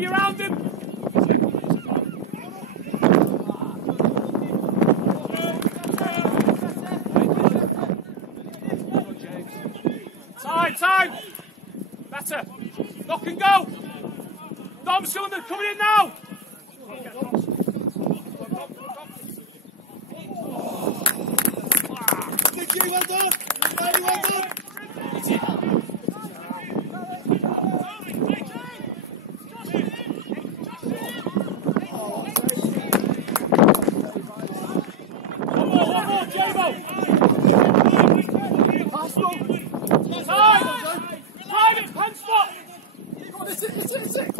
Around him. Time. Better. Knock and go. Dom Cylinder coming in now. Well done. Very well done. Time! Time! Pen spot! Come on, it's it.